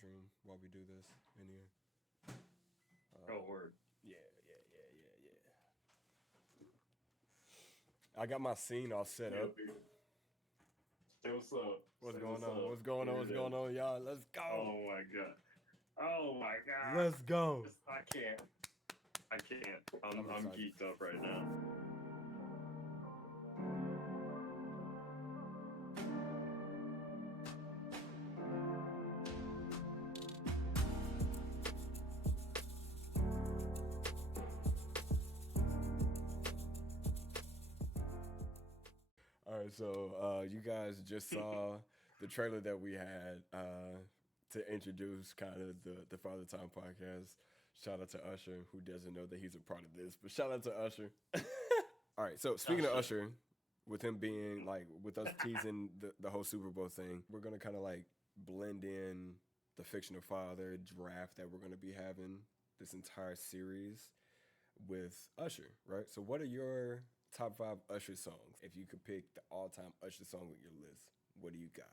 bedroom while we do this in here. Oh, word. Yeah. I got my scene all set up. Hey, what's up? What's Say going what's on? up. What's going on? What's going on, y'all? Let's go. Oh my god. Oh my god. Let's go. I can't. I'm excited. geeked up right now. All right, so you guys just saw the trailer that we had to introduce kind of the Father Time podcast. Shout out to Usher, who doesn't know that he's a part of this, but shout out to Usher. All right, so speaking of Usher, with him being like, with us teasing the whole Super Bowl thing, we're going to kind of like blend in the fictional father draft that we're going to be having this entire series with Usher, right? So what are your top 5 Usher songs? If you could pick the all-time Usher song with your list, what do you got?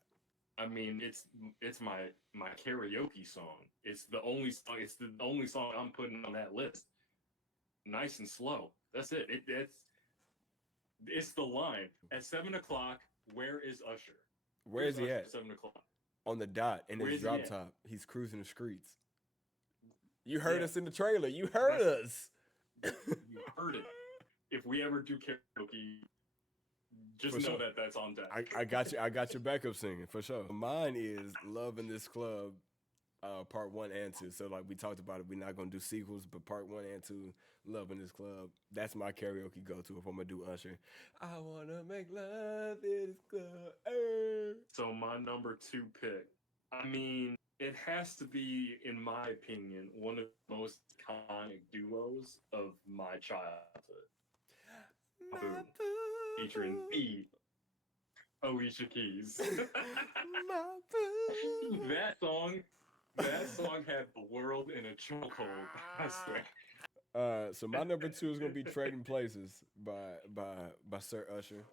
I mean, it's my karaoke song. It's the only song. It's the only song I'm putting on that list. Nice and slow. That's it. It's the line at 7:00. Where is Usher? Where is he Usher at? 7:00. On the dot in Where his is he drop at? top. He's cruising the streets. You heard Yeah. us in the trailer. You heard us. You heard it. If we ever do karaoke, just For know sure. that that's on deck. I got you. I got your backup singing for sure. Mine is "Love in This Club," part 1 and 2. So like we talked about it, we're not gonna do sequels, but part 1 and 2, "Love in This Club." That's my karaoke go-to if I'm gonna do Usher. I wanna make love in this club. So my number 2 pick. I mean, it has to be, in my opinion, one of the most iconic duos of my childhood. My Boo. boo. Featuring the Alicia Keys. My boo. That song had the world in a chokehold. I swear. So my number 2 is gonna be "Trading Places" by Sir Usher.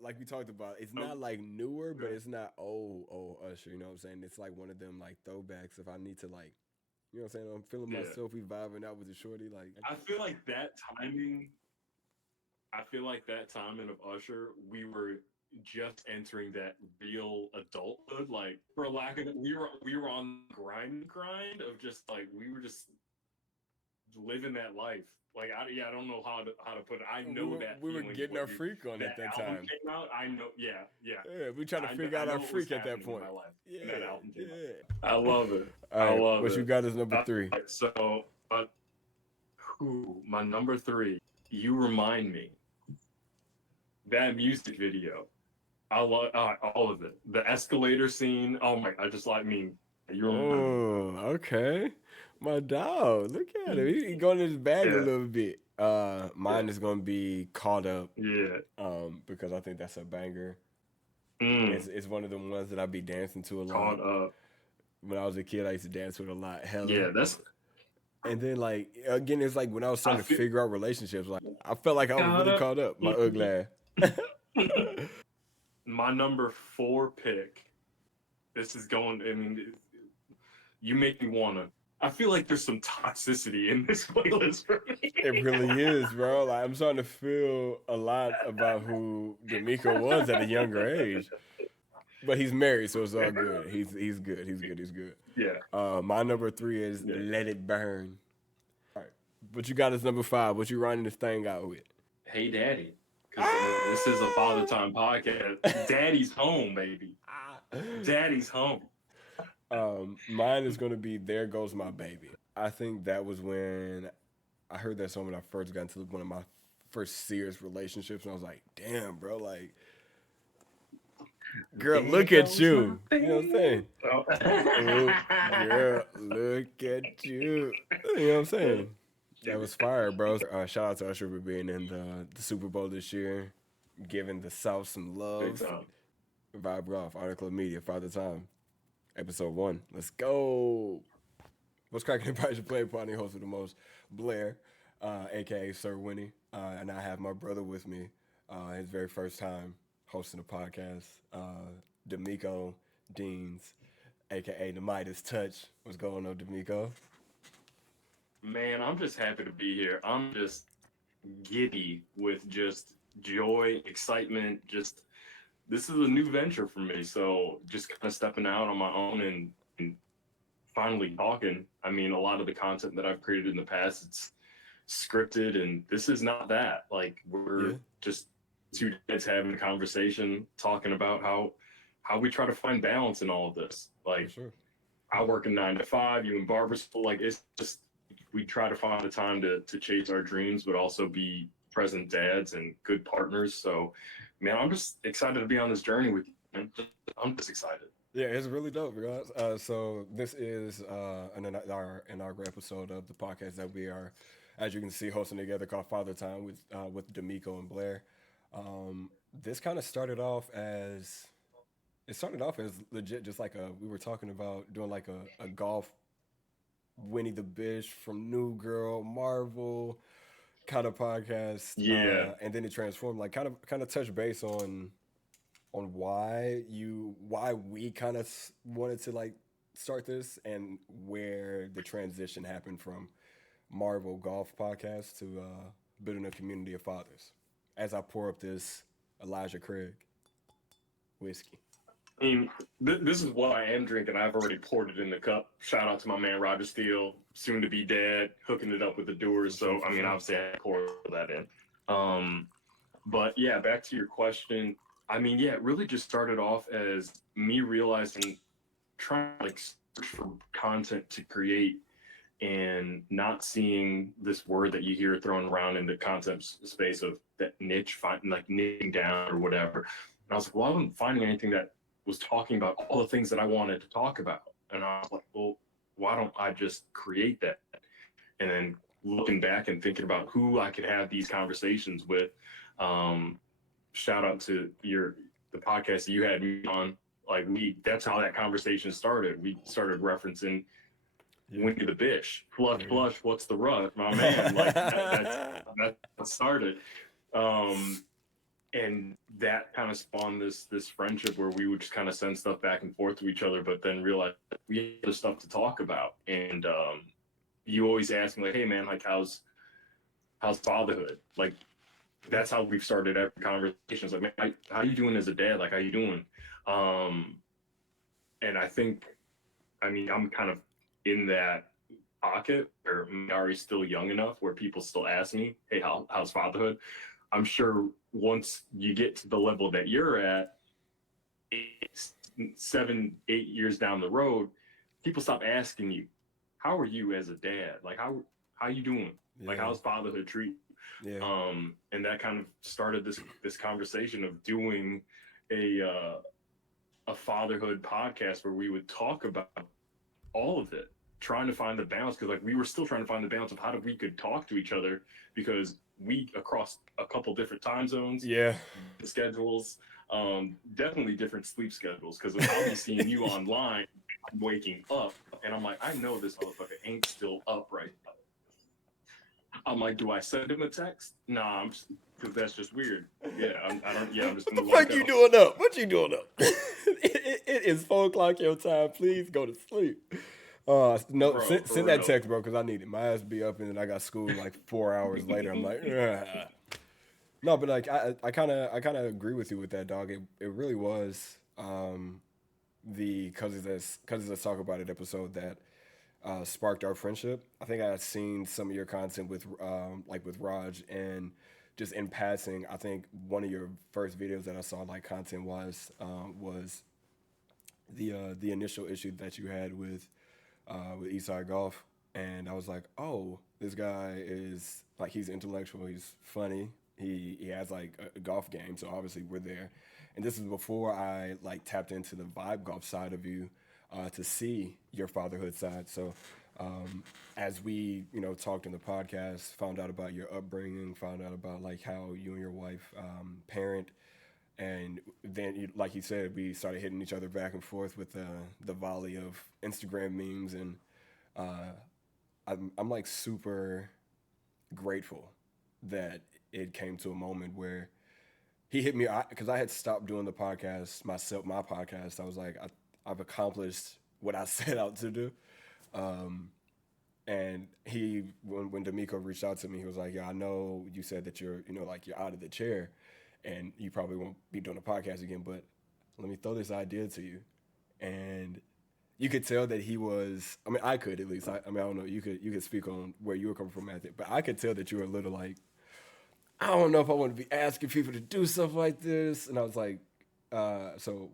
Like we talked about, it's not like newer, but it's not old Usher. You know what I'm saying? It's like one of them like throwbacks. If I need to like, you know what I'm saying? I'm feeling myself, we vibing out with the shorty. Like I feel like that timing. I feel like that timing of Usher, we were just entering that real adulthood. Like, for lack of it, we were on grind of just like we were just living that life. Like I don't know how to put it. I know we were feeling getting when our freak on at that album time. came out. I know, yeah. Yeah, we trying to figure out know our what was freak at that happening in point. my life when Yeah, that album came out. yeah. I love it. All right, I love what it. you got is number 3. So, my number 3. You Remind Me. That music video. I love all of it. The escalator scene. Oh my! You Remind Me. Oh, okay. My dog, look at him. He going in his bag a little bit. Mine is gonna be "Caught Up." Yeah. Because I think that's a banger. Mm. It's one of the ones that I be dancing to a lot. Caught Up. When I was a kid, I used to dance with a lot. Hella. Yeah, that's. And then like again, it's like when I was starting to figure out relationships, like I felt like I was really caught up. My ugly ass. My number 4 pick. This is going. I mean, you make me wanna. I feel like there's some toxicity in this playlist for me. It really is, bro. Like I'm starting to feel a lot about who D'Amico was at a younger age. But he's married, so it's all good. He's good. He's good. Yeah. My number 3 is "Let It Burn." All right. What you got as number 5? What you running this thing out with? Hey, Daddy. Because this is a Father Time podcast. Daddy's home, baby. Daddy's home. Mine is going to be "There Goes My Baby." I think that was when I heard that song when I first got into one of my first serious relationships, and I was like, damn, bro, like, girl, look at you. You know what I'm saying? Oh. Girl, look at you. You know what I'm saying? That was fire, bro. Shout out to Usher for being in the Super Bowl this year, giving the South some love. Vibe off. Article Media, Father Time, episode 1. Let's go. What's cracking in Private Play Party, host of the most, Blair, aka Sir Winnie, and I have my brother with me. His very first time hosting a podcast, D'Amico Deans, aka the Midas Touch. What's going on, D'Amico? Man, I'm just happy to be here. I'm just giddy with just joy, excitement. Just this is a new venture for me. So just kind of stepping out on my own and finally talking. I mean, a lot of the content that I've created in the past, it's scripted, and this is not that. Like we're Yeah, just two dads having a conversation, talking about how we try to find balance in all of this. for Like sure. I work in 9 to 5, you in barber school. Like it's just we try to find the time to chase our dreams, but also be present dads and good partners. So, man, I'm just excited to be on this journey with you. Man. I'm just excited. Yeah, it's really dope, guys. So this is our inaugural episode of the podcast that we are, as you can see, hosting together called Father Time with D'Amico and Blair. This kind of started off as legit, just like we were talking about doing like a golf Winnie the Bish from New Girl Marvel kind of podcast, Yeah. and then it transformed, like kind of touch base on why we kind of wanted to like start this and where the transition happened from Marvel Golf podcast to building a community of fathers. As I pour up this Elijah Craig whiskey. I mean, this is what I am drinking. I've already poured it in the cup. Shout out to my man Roger Steele, soon to be dad, hooking it up with the doers. For sure, So for I mean, sure. obviously I pour that in. Um, but yeah, back to your question. I mean, yeah, it really just started off as me realizing, trying to like search for content to create and not seeing this word that you hear thrown around in the content space of that niche, like niching down or whatever. And I was like, well, I wasn't finding anything that was talking about all the things that I wanted to talk about. And I was like, well, why don't I just create that? And then looking back and thinking about who I could have these conversations with. Um, Shout out to the podcast that you had me on. Like that's how that conversation started. We started referencing Yeah. Winnie the Bish, flush, There you flush. What's the rush, my man? Like go. that started. Um, and that kind of spawned this friendship where we would just kind of send stuff back and forth to each other, but then realize we had stuff to talk about. And you always ask me like, "Hey man, like how's fatherhood?" Like that's how we've started every conversation. It's like, man, how you doing as a dad? Like, how you doing? Um, and I think, I mean, I'm kind of in that pocket where Mari's still young enough where people still ask me, "Hey, how's fatherhood?" I'm sure once you get to the level that you're at, 7, 8 years down the road, people stop asking you, "How are you as a dad? Like how you doing? Like Yeah, how's fatherhood treat?" yeah, And that kind of started this conversation of doing a a fatherhood podcast where we would talk about all of it, trying to find the balance, because like we were still trying to find the balance of how we could talk to each other, because we across a couple different time zones, yeah. schedules, definitely different sleep schedules, because I'll be seeing you online, I'm waking up and I'm like, I know this motherfucker ain't still up right now. I'm like, do I send him a text? Nah, because that's just weird. Yeah, I don't. Yeah, I'm just What gonna the let it fuck you go. doing up? What you doing up? It is 4 o'clock your time. Please go to sleep. No, Bro, for send that real. text, bro, because I need it. My ass be up and then I got school like 4 hours later. I'm like, "Ugh." No, but like I kind of agree with you with that, dog. It really was the cause let's talk about it episode that sparked our friendship. I think I had seen some of your content with like with Raj, and just in passing, I think one of your first videos that I saw like content was the initial issue that you had with Eastside Golf, and I was like, oh, this guy is like he's intellectual, he's funny, he has like a golf game, so obviously we're there. And this is before I like tapped into the vibe golf side of you to see your fatherhood side. So as we talked in the podcast, found out about your upbringing, found out about like how you and your wife parent, and then like you said, we started hitting each other back and forth with the volley of Instagram memes, and uh, I'm like super grateful that it came to a moment where he hit me because I had stopped doing the podcast myself, my podcast. I was like, I've accomplished what I set out to do. Um, and when D'Amico reached out to me, he was like, "Yeah, I know you said that you're, like you're out of the chair, and you probably won't be doing a podcast again, but let me throw this idea to you." And you could tell that he was. I mean, I could at least. I mean, I don't know. You could speak on where you were coming from at it, but I could tell that you were a little like, I don't know if I want to be asking people to do stuff like this. And I was like, so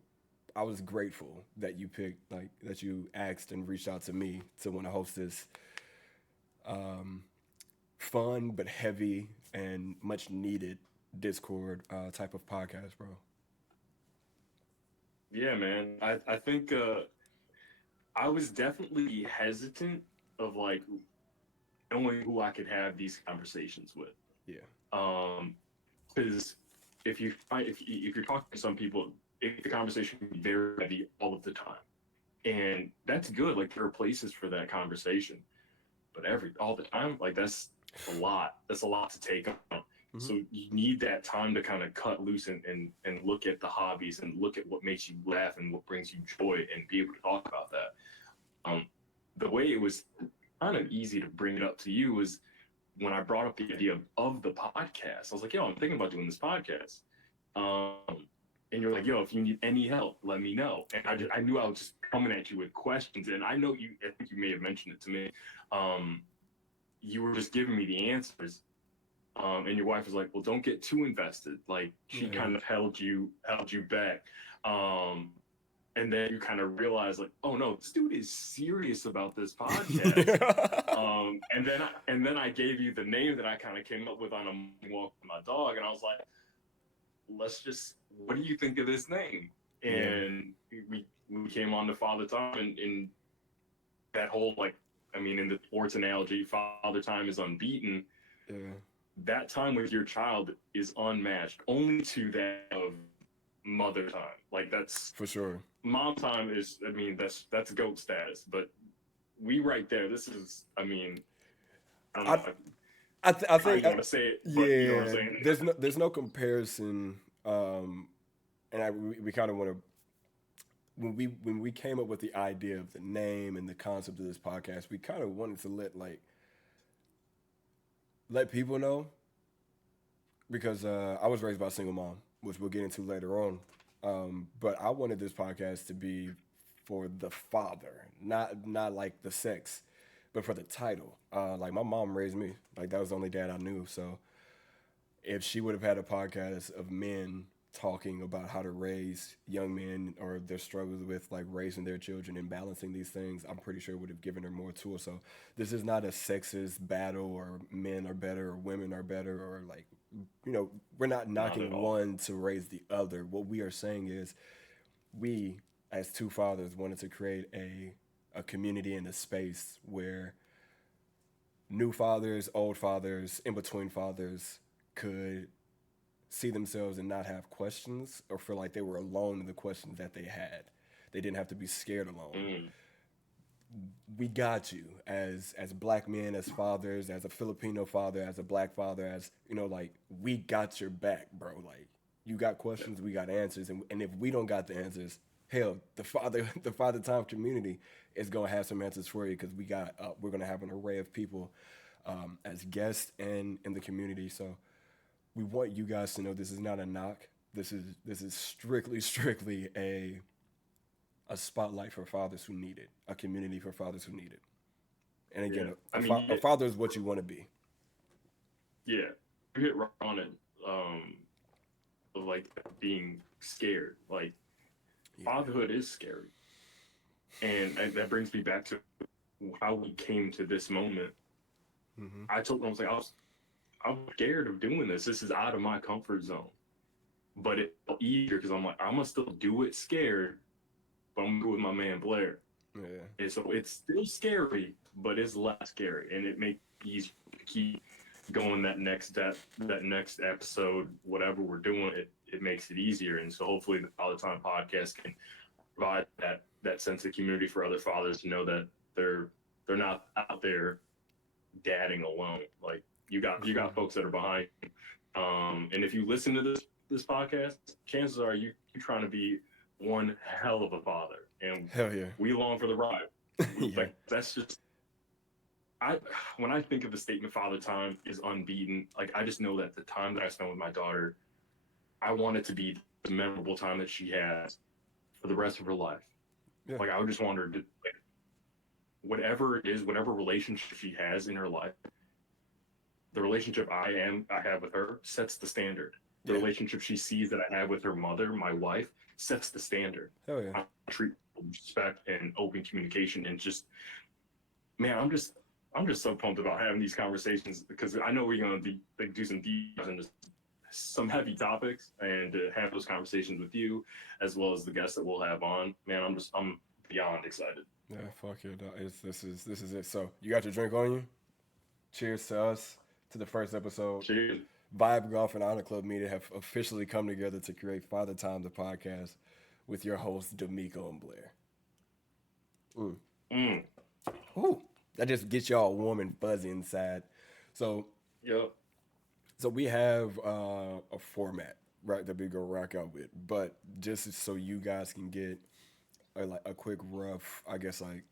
I was grateful that you picked, like, that you asked and reached out to me to want to host this um, fun but heavy and much needed Discord type of podcast, bro. Yeah, man. I think I was definitely hesitant of like knowing who I could have these conversations with. Yeah. Because if you're talking to some people, the conversation can be very heavy all of the time, and that's good. Like there are places for that conversation, but all the time, like that's a lot. That's a lot to take on. Mm-hmm. So you need that time to kind of cut loose and look at the hobbies and look at what makes you laugh and what brings you joy and be able to talk about that. The way it was kind of easy to bring it up to you was when I brought up the idea of the podcast. I was like, yo, I'm thinking about doing this podcast. And you're like, yo, if you need any help, let me know. And I knew I was just coming at you with questions. And I think you may have mentioned it to me. You were just giving me the answers. And your wife was like, well, don't get too invested. Like she kind of held you back. And then you kind of realize like, oh no, this dude is serious about this podcast. And then I gave you the name that I kind of came up with on a morning walk with my dog. And I was like, what do you think of this name? And we came on to Father Time and that whole, like, I mean, in the sports analogy, Father Time is unbeaten. Yeah. That time with your child is unmatched, only to that of mother time. Like that's for sure. Mom time is, I mean, that's GOAT status. But we right there. This is, I mean, I don't know. I think I want to say it. But yeah. You know what I'm saying? There's no comparison. And we kind of want to. When we came up with the idea of the name and the concept of this podcast, we kind of wanted to let people know, because I was raised by a single mom, which we'll get into later on. But I wanted this podcast to be for the father, not like the sex, but for the title. Like my mom raised me, like that was the only dad I knew. So if she would have had a podcast of men talking about how to raise young men or their struggles with like raising their children and balancing these things, I'm pretty sure it would have given her more tools. So this is not a sexist battle or men are better or women are better or like, we're not knocking one to raise the other. What we are saying is we as two fathers wanted to create a community and a space where new fathers, old fathers, in-between fathers could see themselves and not have questions or feel like they were alone in the questions that they had. They didn't have to be scared alone. We got you as black men, as fathers, as a Filipino father, as a black father, as, like, we got your back, bro. Like, you got questions, we got answers. And if we don't got the answers, hell, the Father Time community is going to have some answers for you, because we're going to have an array of people as guests and in the community. So we want you guys to know this is not a knock. This is strictly a spotlight for fathers who need it, a community for fathers who need it. And again, a father is what you want to be. Yeah, you hit right on it. Of like being scared. Like fatherhood is scary, and that brings me back to how we came to this moment. Mm-hmm. I told them, I'm scared of doing this. This is out of my comfort zone. But it's easier because I'm like, I'm gonna still do it scared, but I'm gonna do it with my man Blair. Yeah. And so it's still scary, but it's less scary, and it makes it easier to keep going that next episode, whatever we're doing. It makes it easier, and so hopefully the Father Time podcast can provide that sense of community for other fathers to know that they're not out there dadding alone. Like you got folks that are behind you. And if you listen to this podcast, chances are you're trying to be one hell of a father. and Hell yeah. we along for the ride. Yeah. Like that's just I when I think of the statement "father time is unbeaten," like I just know that the time that I spent with my daughter, I want it to be the memorable time that she has for the rest of her life. Yeah. Like I would just want her to like whatever it is, whatever relationship she has in her life, the relationship I have with her sets the standard. The Yeah. relationship she sees that I have with her mother, my wife, sets the standard. Hell yeah. I treat with respect and open communication and just man, I'm just so pumped about having these conversations because I know we're gonna be like do some deep dives into some heavy topics and to have those conversations with you as well as the guests that we'll have on. Man, I'm beyond excited. Yeah. Fuck yeah. No, this is it. So you got your drink on you. Cheers to us to the first episode. Cheers. Vibe Golf and Honor Club Media have officially come together to create Father Time, the podcast, with your hosts, D'Amico and Blair. Mm. Ooh, that just gets y'all warm and fuzzy inside. So, Yep. so we have a format, right, that we go rock out with. But just so you guys can get a quick rough, I guess, like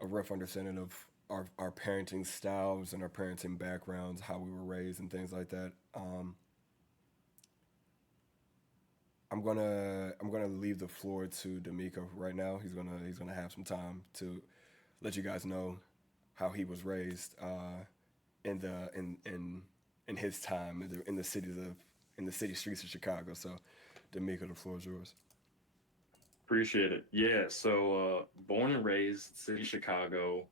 a rough understanding of our parenting styles and our parenting backgrounds, how we were raised, and things like that. I'm gonna leave the floor to D'Amico right now. He's gonna have some time to let you guys know how he was raised in the in his time in the cities of in the city streets of Chicago. So, D'Amico, the floor is yours. Appreciate it. Yeah. So, born and raised, city Chicago,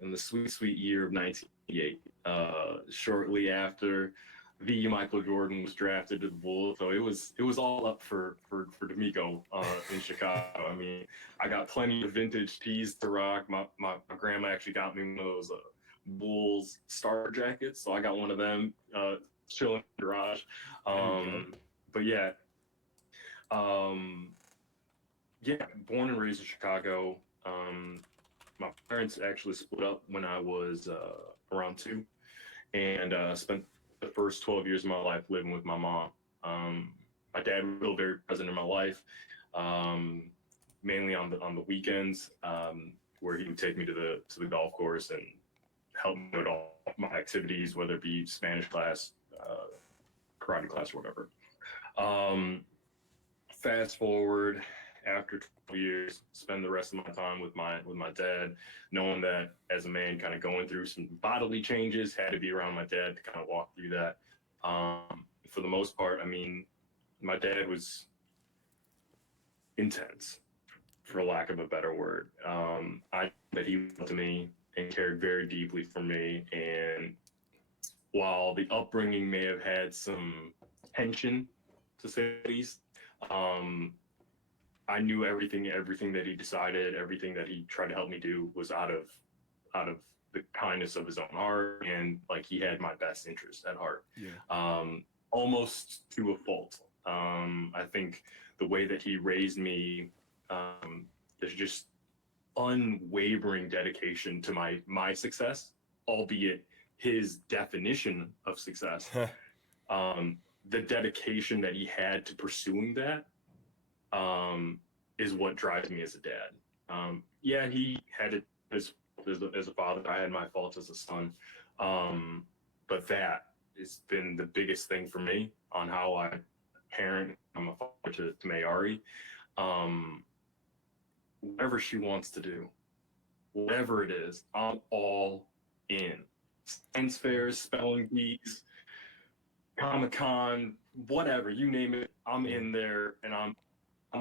in the sweet, sweet year of 1988. Shortly after the Michael Jordan was drafted to the Bulls, so it was all up for D'Amico in Chicago. I mean, I got plenty of vintage tees to rock. My grandma actually got me one of those Bulls starter jackets, so I got one of them chilling in the garage. There you go. But yeah. Um, Yeah, born and raised in Chicago. My parents actually split up when I was around 2, and spent the first 12 years of my life living with my mom. My dad was still very present in my life, um, mainly on the weekends, where he would take me to the golf course and help me with all my activities, whether it be Spanish class, karate class, or whatever. Um, Fast forward after 12 years, spend the rest of my time with my dad, knowing that as a man kind of going through some bodily changes, had to be around my dad to kind of walk through that. For the most part, I mean, my dad was intense, for lack of a better word. I that he loved me and cared very deeply for me, and while the upbringing may have had some tension, to say the least, um, I knew everything that he decided, everything that he tried to help me do was out of the kindness of his own heart, and like he had my best interest at heart, Yeah. almost to a fault. I think the way that he raised me, there's just unwavering dedication to my success, albeit his definition of success. The dedication that he had to pursuing that is what drives me as a dad. Yeah, he had it as a father. I had my faults as a son. But that has been the biggest thing for me on how I parent. I'm a father to Mayari. Um, Whatever she wants to do, whatever it is, I'm all in. Science fairs, spelling bees, Comic-Con, whatever, you name it, I'm in there, and I'm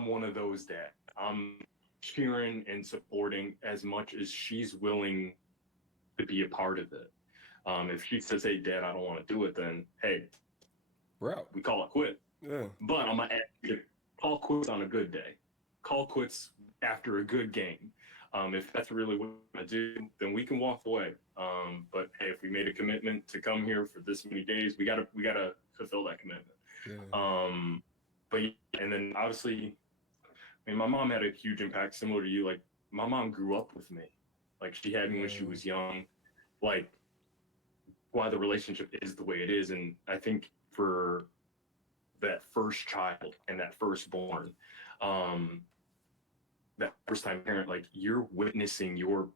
one of those dads. I'm cheering and supporting as much as she's willing to be a part of it. If she says, "Hey, Dad, I don't want to do it," then hey, Route. we call it quit. Yeah. But I'm gonna ask you to call quits on a good day. Call quits after a good game. If that's really what we're gonna do, then we can walk away. But hey, if we made a commitment to come here for this many days, we gotta fulfill that commitment. Yeah. But and then obviously, I mean, my mom had a huge impact, similar to you. Like my mom grew up with me. Like she had me when she was young. Like why the relationship is the way it is, and I think for that first child and that firstborn, um, that first time parent, like you're witnessing your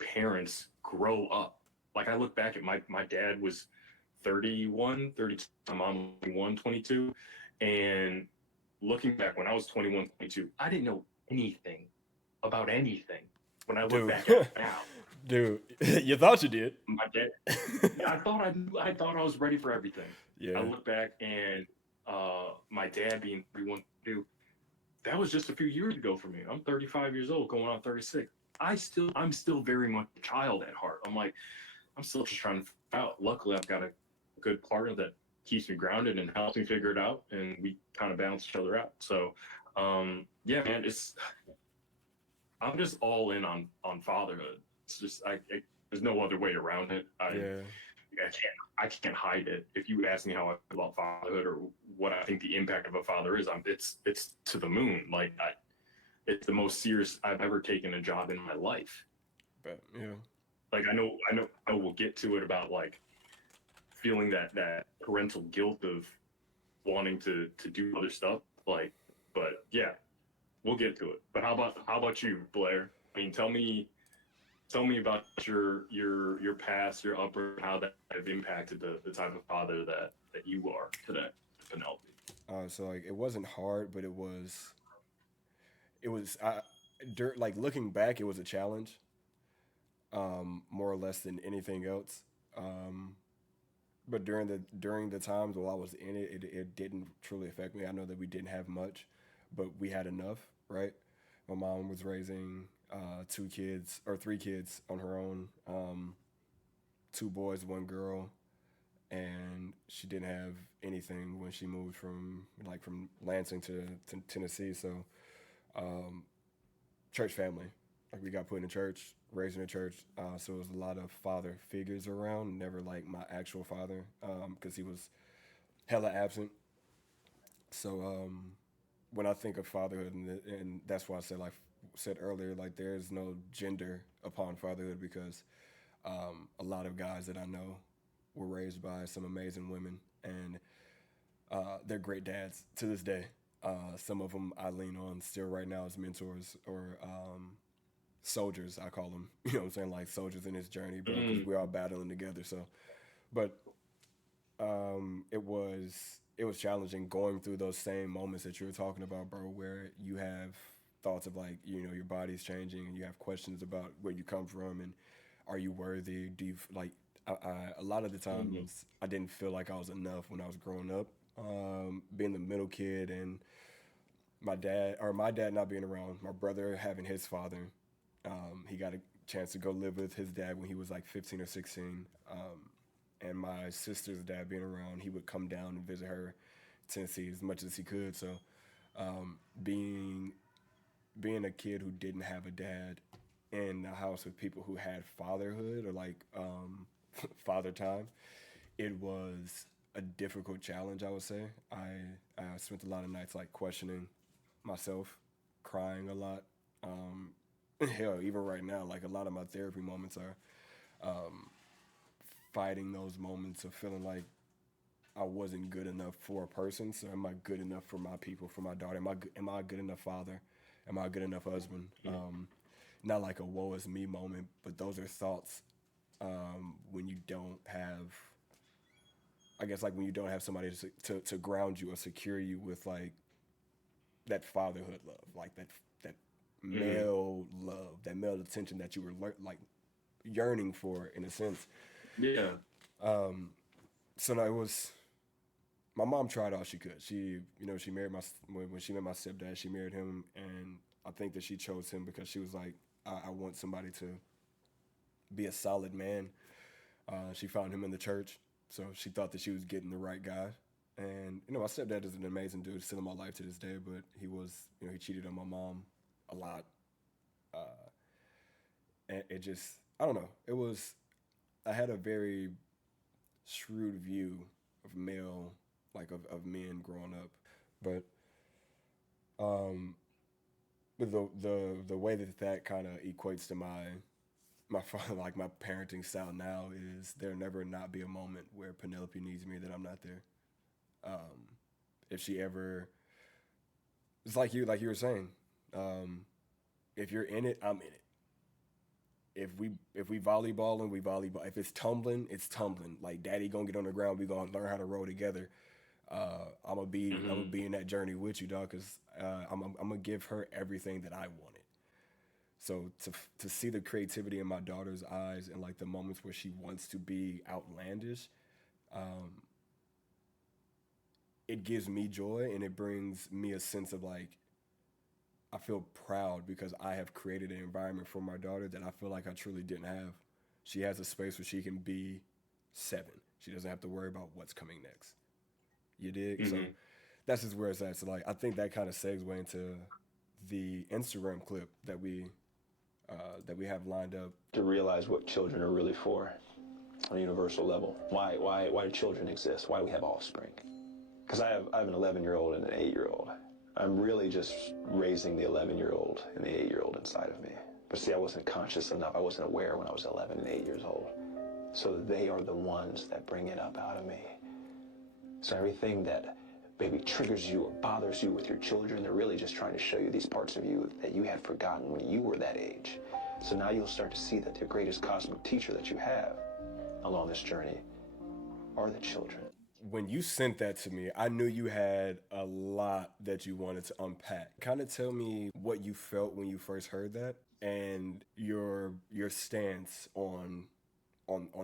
parents grow up. Like I look back at my dad was 31, 32, my mom was 21, 22. And looking back when I was 21, 22, I didn't know anything about anything. When I look Dude, back at it now, dude, you thought you did. my dad, yeah, I thought I was ready for everything. I Yeah, look back and my dad being 31, that was just a few years ago for me. I'm 35 years old, going on 36. I'm still very much a child at heart. I'm like, I'm still just trying to figure out. Luckily, I've got a good partner that keeps me grounded and helps me figure it out, and we kind of balance each other out. So, yeah, man, I'm just all in on fatherhood. It's just there's no other way around it. yeah, I can't hide it. If you ask me how I feel about fatherhood or what I think the impact of a father is, it's to the moon. Like it's the most serious I've ever taken a job in my life. but yeah, Like I know we'll get to it about like feeling that parental guilt of wanting to do other stuff. Like, but yeah, we'll get to it. But how about you, Blair? I mean, tell me about your past, your upbringing, how that have impacted the type of father that you are today, Penelope. so like it wasn't hard, but it was like looking back, it was a challenge, more or less than anything else. Um, but during the times while I was in it, it didn't truly affect me. I know that we didn't have much, but we had enough, right? My mom was raising two kids or three kids on her own, two boys, one girl, and she didn't have anything when she moved from Lansing to Tennessee. So church family, like we got put in a church, raised in a church. So it was a lot of father figures around. Never like my actual father, because he was hella absent. So when I think of fatherhood, and that's why I said, like said earlier, like there is no gender upon fatherhood, because a lot of guys that I know were raised by some amazing women, and they're great dads to this day. Some of them I lean on still right now as mentors or soldiers. I call them, you know what I'm saying, like soldiers in this journey, bro, because Mm, we're all battling together. So, but it was challenging going through those same moments that you were talking about, bro, where you have thoughts of like, you know, your body's changing and you have questions about where you come from and are you worthy? Do you like? A lot of the mm, times I didn't feel like I was enough when I was growing up, being the middle kid and my dad not being around, my brother having his father. He got a chance to go live with his dad when he was like 15 or 16. And my sister's dad being around, he would come down and visit her in Tennessee as much as he could. So being being a kid who didn't have a dad in the house with people who had fatherhood or like father time, it was a difficult challenge. I would say I spent a lot of nights like questioning myself, crying a lot. Um, hell, even right now, like a lot of my therapy moments are fighting those moments of feeling like I wasn't good enough for a person. So am I good enough for my people, for my daughter? Am I a good enough father? Am I a good enough husband? mm. Not like a woe is me moment, but those are thoughts when you don't have, I guess, like when you don't have somebody to ground you or secure you with like that fatherhood love, like that Mm. male love, that male attention that you were like yearning for in a sense. Yeah. So no, it was my mom tried all she could. She, you know, she married when she met my stepdad. She married him, and I think that she chose him because she was like, I want somebody to be a solid man. She found him in the church, so she thought that she was getting the right guy. And you know, my stepdad is an amazing dude, still in my life to this day. But he was, you know, he cheated on my mom a lot, and it just, I don't know. It was, I had a very shrewd view of male, like of men growing up. But um, but the way that kind of equates to my like my parenting style now is there never not be a moment where Penelope needs me that I'm not there. If she ever, it's like you were saying, um, If you're in it, I'm in it. If we volleyballing, we volleyball. If it's tumbling, it's tumbling. Like daddy gonna get on the ground, we gonna learn how to roll together. I'm gonna Hmm. be in that journey with you, dog. Cause I'm gonna give her everything that I wanted. So to see the creativity in my daughter's eyes and like the moments where she wants to be outlandish, it gives me joy and it brings me a sense of like I feel proud because I have created an environment for my daughter that I feel like I truly didn't have. She has a space where she can be seven. She doesn't have to worry about what's coming next. You dig? So Hmm. that's just where it's at. So like I think that kind of segue into the Instagram clip that we have lined up. To realize what children are really for on a universal level. Why do children exist? Why do we have offspring? Because I have an 11-year-old and an 8-year-old. I'm really just raising the 11-year-old and the 8-year-old inside of me. But see, I wasn't conscious enough. I wasn't aware when I was 11 and 8 years old. So they are the ones that bring it up out of me. So everything that maybe triggers you or bothers you with your children, they're really just trying to show you these parts of you that you had forgotten when you were that age. So now you'll start to see that the greatest cosmic teacher that you have along this journey are the children. When you sent that to me, I knew you had a lot that you wanted to unpack. Kind of tell me what you felt when you first heard that and your stance on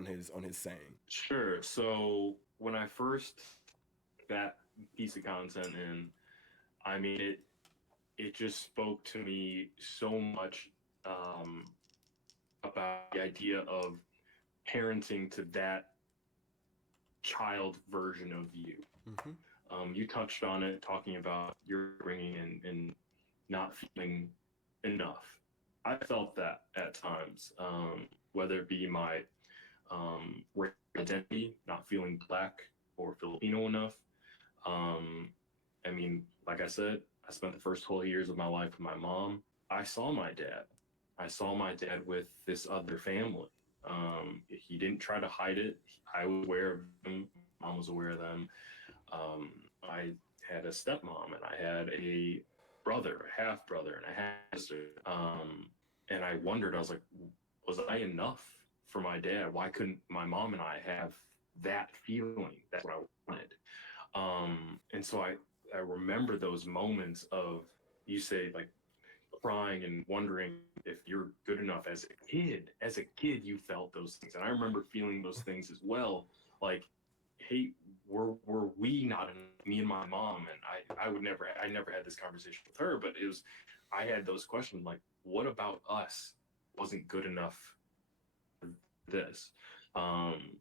his saying. Sure. So when I first that piece of content in, I mean it just spoke to me so much um, about the idea of parenting to that child version of you. Hmm. You touched on it, talking about your bringing and not feeling enough. I felt that at times, whether it be my race identity, not feeling black or Filipino enough. Um, I mean, like I said, I spent the first 12 years of my life with my mom. I saw my dad. I saw my dad with this other family. He didn't try to hide it. I was aware of them. Mom was aware of them. Um, I had a stepmom and I had a brother, a half brother, and a half sister. And I wondered, I was like, was I enough for my dad? Why couldn't my mom and I have that feeling? That's what I wanted. And so I remember those moments of, you say, like, crying and wondering if you're good enough as a kid. As a kid, you felt those things. And I remember feeling those things as well. Like, hey, were we not enough? Me and my mom? And I never had this conversation with her, but I had those questions like, what about us wasn't good enough for this? Um,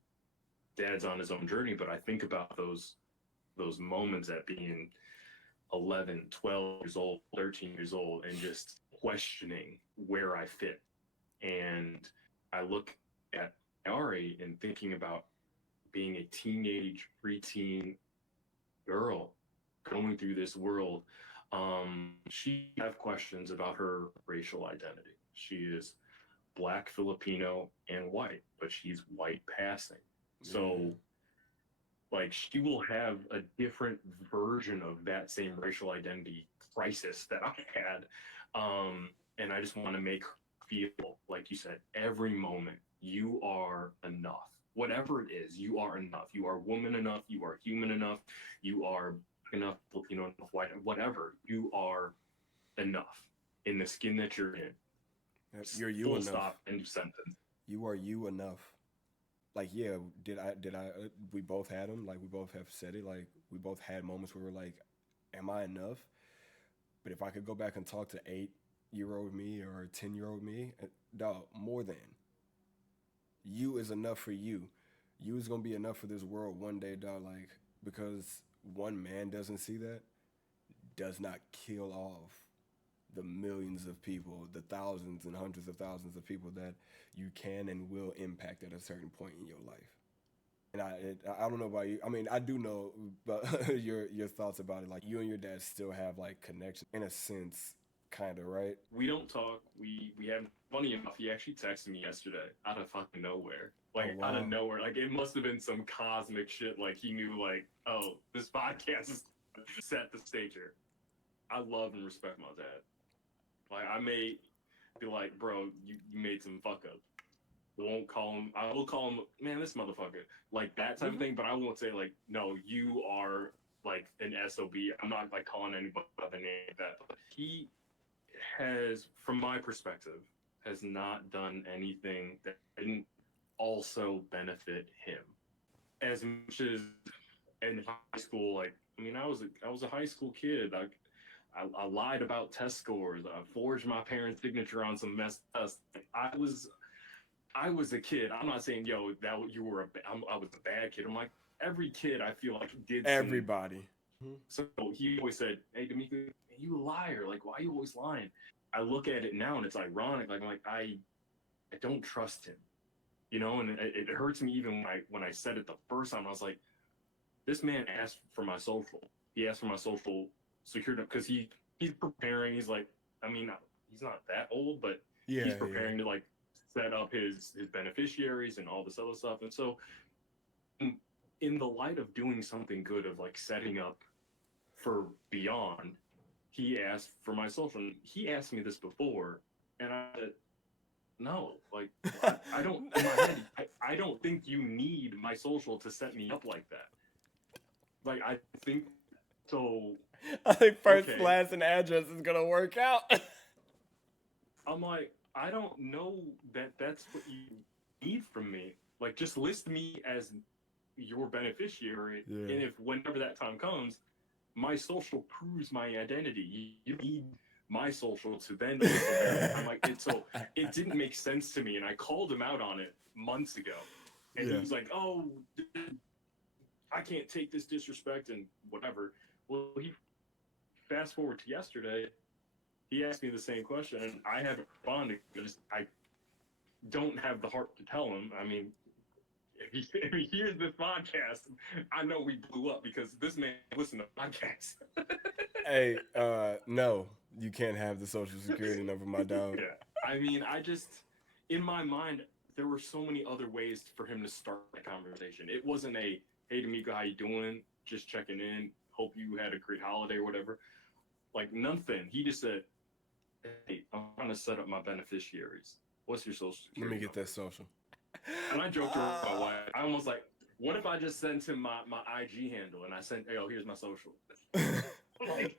Dad's on his own journey, but I think about those moments at being 11, 12 years old, 13 years old, and just questioning where I fit. And I look at Ari and thinking about being a teenage, preteen girl going through this world. She have questions about her racial identity. She is black, Filipino, and white, but she's white passing. Yeah. So like she will have a different version of that same racial identity crisis that I had. And I just want to make her feel, like you said, every moment you are enough. Whatever it is, you are enough. You are woman enough. You are human enough. You are enough, Filipino enough, white, whatever. You are enough in the skin that you're in. Yep, you're you Full enough. stop, end of sentence. You are you enough. Like yeah, did I we both had them. Like we both have said it. Like we both had moments where we're like, am I enough? But if I could go back and talk to 8-year old me or 10-year old me, dog, more than you is enough for you. You is gonna be enough for this world one day, dog. Like because one man doesn't see that, does not kill off the millions of people, the thousands and hundreds of thousands of people that you can and will impact at a certain point in your life. And I don't know about you. I mean, I do know, but your thoughts about it. Like you and your dad still have like connection in a sense, kind of, right? We don't talk. We have, funny enough, he actually texted me yesterday out of fucking nowhere. Oh Like out of wow. nowhere. Like it must have been some cosmic shit. Like he knew like, oh, this podcast is set the stage here. I love and respect my dad. Like I may be like, bro, you made some fuck up. I will call him, man, this motherfucker, like that type of thing. But I won't say like, no, you are like an SOB. I'm not like calling anybody by the name of that. But he has, from my perspective, has not done anything that didn't also benefit him. As much as in high school, like, I mean, I was a high school kid. I lied about test scores. I forged my parents' signature on some messed tests. I was a kid. I'm not saying, yo, that you were I was a bad kid. I'm like, every kid I feel like did Everybody. So he always said, hey, D'Amico, you a liar. Like, why are you always lying? I look at it now and it's ironic. Like, I don't trust him, you know? And it hurts me even when I said it the first time. I was like, this man asked for my social. He asked for my social security because he's preparing. He's like, I mean, he's not that old, but he's preparing to like set up his beneficiaries and all this other stuff. And so in the light of doing something good, of like setting up for beyond, he asked for my social. He asked me this before, and I said, no, like, I don't, in my head, I don't think you need my social to set me up like that. Like, I think so. I think first class and address is going to work out. I'm like, I don't know that that's what you need from me. Like, just list me as your beneficiary, and if whenever that time comes, my social proves my identity. You need my social to then. I'm like, it didn't make sense to me, and I called him out on it months ago, and he was like, "Oh, I can't take this disrespect and whatever." Well, he fast forward to yesterday. He asked me the same question, and I haven't responded because I don't have the heart to tell him. I mean, if he hears this podcast, I know we blew up because this man listened to podcasts. Hey, no, you can't have the social security number, my dog. Yeah, I mean, in my mind, there were so many other ways for him to start the conversation. It wasn't a, hey, D'Amico, how you doing? Just checking in. Hope you had a great holiday or whatever. Like, nothing. He just said, hey, I'm trying to set up my beneficiaries. What's your social security Let me get number? that social. And I joked around with my wife. I almost like, what if I just sent him my IG handle and I sent, hey, here's my social. Like,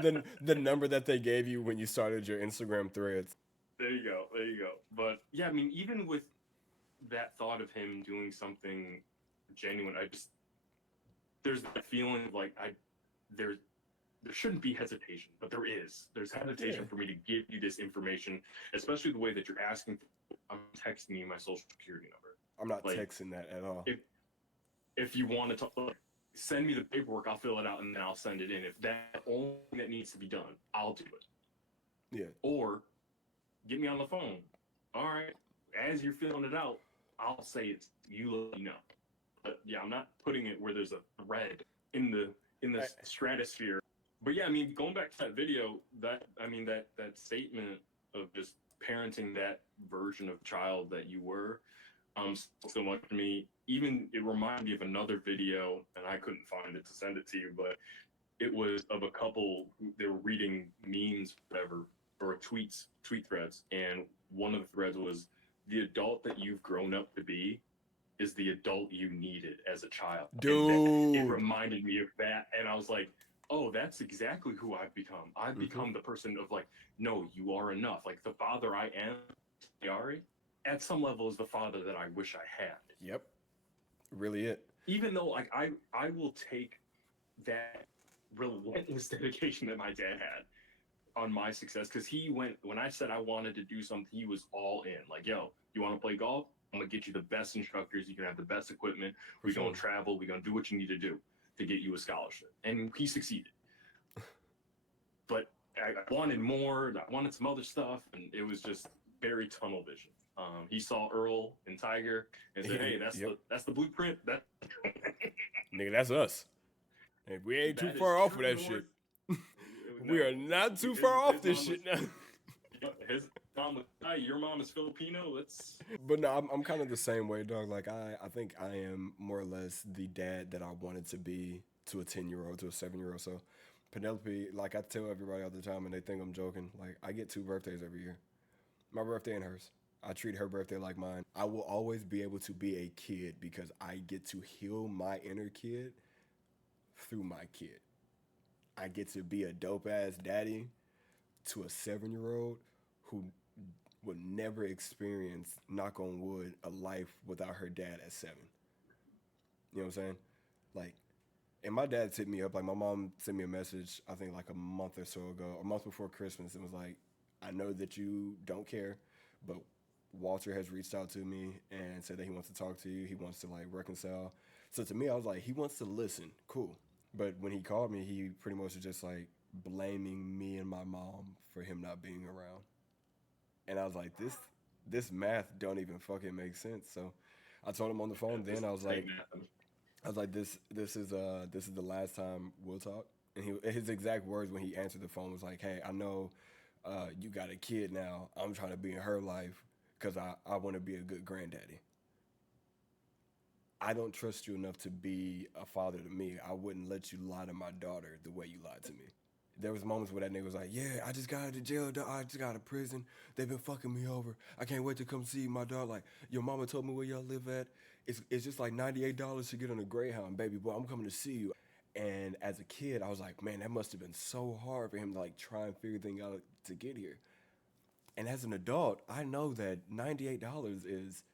the number that they gave you when you started your Instagram threads. There you go. But yeah, I mean, even with that thought of him doing something genuine, there's that feeling of like, there shouldn't be hesitation, but there is. There's hesitation for me to give you this information, especially the way that you're asking. I'm texting you my social security number. I'm not texting that at all. If you want to talk, send me the paperwork, I'll fill it out and then I'll send it in. If that's the only thing that needs to be done, I'll do it. Yeah. Or get me on the phone. All right. As you're filling it out, I'll say it. You let me know. But yeah, I'm not putting it where there's a thread in the stratosphere. But yeah, I mean, going back to that video, that statement of just parenting that version of child that you were, so much to me. Even it reminded me of another video, and I couldn't find it to send it to you, but it was of a couple who they were reading memes, whatever, or tweet threads, and one of the threads was, the adult that you've grown up to be is the adult you needed as a child. Dude. It reminded me of that, and I was like, oh, that's exactly who I've become. I've become the person of like, no, you are enough. Like the father I am, Yari, at some level is the father that I wish I had. Yep. Really it. Even though like I will take that relentless dedication that my dad had on my success, because when I said I wanted to do something, he was all in. Like, yo, you want to play golf? I'm gonna get you the best instructors. You can have the best equipment. We're gonna travel. We're gonna do what you need to do to get you a scholarship. And he succeeded. But I wanted more. I wanted some other stuff, and it was just very tunnel vision. He saw Earl and Tiger and said, "Hey, that's the blueprint. That nigga, that's us. Hey, we ain't too that far is off of true that shit. No, We are not too far off this shit now." His mom was, "Hi, your mom is Filipino. Let's." But no, I'm kind of the same way, dog. Like I think I am more or less the dad that I wanted to be to a 10-year-old, to a 7-year-old. So Penelope, like I tell everybody all the time, and they think I'm joking. Like I get 2 birthdays every year. My birthday and hers. I treat her birthday like mine. I will always be able to be a kid because I get to heal my inner kid through my kid. I get to be a dope ass daddy to a 7 year old who would never experience, knock on wood, a life without her dad at 7. You know what I'm saying? Like, and my dad hit me up. Like, my mom sent me a message, I think like a month or so ago, a month before Christmas. It was like, I know that you don't care, but Walter has reached out to me and said that he wants to talk to you. He wants to like reconcile. So to me, I was like, he wants to listen. Cool. But when he called me, he pretty much was just like blaming me and my mom for him not being around. And I was like, this math don't even fucking make sense. So I told him on the phone. This Then I was like, ain't nothing. this is the last time we'll talk. And his exact words when he answered the phone was like, hey, I know you got a kid now. I'm trying to be in her life because I want to be a good granddaddy. I don't trust you enough to be a father to me. I wouldn't let you lie to my daughter the way you lied to me. There was moments where that nigga was like, yeah, I just got out of jail. I just got out of prison. They've been fucking me over. I can't wait to come see my daughter. Like, your mama told me where y'all live at. It's just like $98 to get on a Greyhound, baby boy. I'm coming to see you. And as a kid, I was like, man, that must have been so hard for him to like try and figure things out to get here. And as an adult, I know that $98 is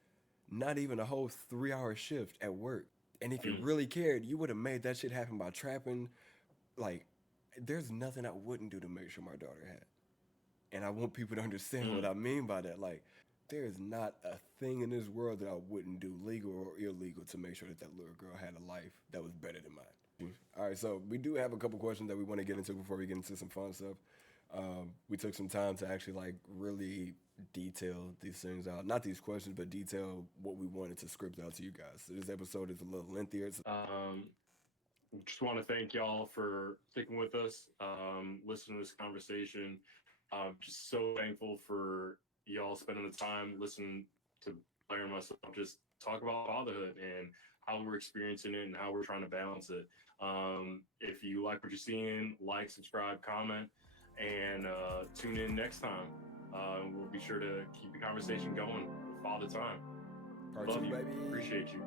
not even a whole 3 hour shift at work. And if you Mm. really cared, you would have made that shit happen by trapping. Like, there's nothing I wouldn't do to make sure my daughter had. And I want people to understand what I mean by that. Like, there is not a thing in this world that I wouldn't do, legal or illegal, to make sure that that little girl had a life that was better than mine. All right, so we do have a couple questions that we want to get into before we get into some fun stuff. We took some time to actually like really detail these things out. Not these questions, but detail what we wanted to script out to you guys. So this episode is a little lengthier. Just want to thank y'all for sticking with us, listening to this conversation. Just so thankful for y'all spending the time listening to Blair and myself just talk about fatherhood and how we're experiencing it and how we're trying to balance it. If you like what you're seeing, like, subscribe, comment, and tune in next time. We'll be sure to keep the conversation going with Father Time. Part Love two, you. baby. Appreciate you.